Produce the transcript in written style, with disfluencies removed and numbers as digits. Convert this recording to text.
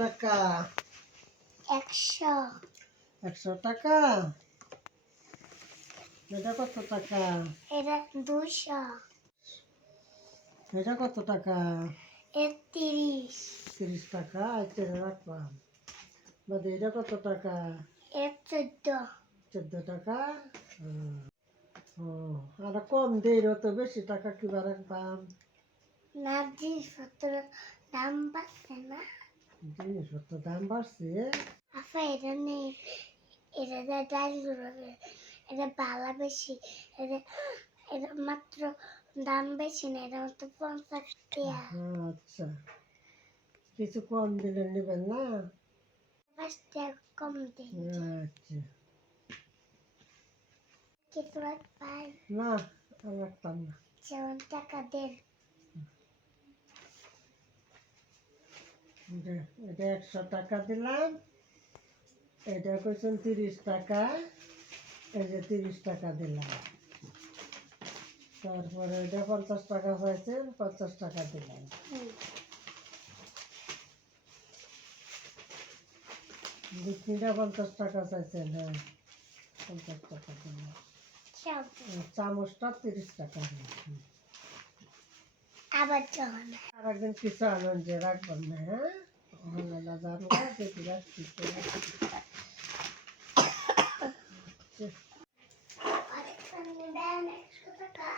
টাকা? 100 100 টাকা। এটা কত টাকা? এটা 200 এটা কত টাকা? এটা 30 30 টাকা। আচ্ছা রাখলাম। বাদে এটা কত টাকা? এটা 14 টাকা। ও আর কম দেই তো বেশি টাকা কিবা রাখবাম? না জিনিসপত্র দাম বাড়ছে না। জিনিসপত্র দাম বাড়ছে। আপা এটা নেই, এটা ডাল গুঁড়ো, এটা বালা বেশি, এটা এটা মাত্র দাম বেশি না, এটা মাত্র 50 টাকা। আচ্ছা, কিছু কম দিলে নেবেন না? 5 টাকা কম দিন। আচ্ছা কিছু পাই না, আর রাখতাম না। যেমন টাকা দেন। এটা 100 টাকা দিলাম। এটা কইছেন 30 টাকা। এই যে 30 টাকা দিলাম। তারপরে এটা 50 টাকা হয়েছে, 50 টাকা দিলাম। বিক্রিটা 50 টাকা চাইছেন। হ্যাঁ, 50 টাকা দিলাম। চামচটা 30 টাকা দিলাম। আবার যখন আর একদিন কিছু আনন্দ যে রাখবেন না। হ্যাঁ, না জানো যদি রাখছি আরেকটা নেবেন 100 টাকা।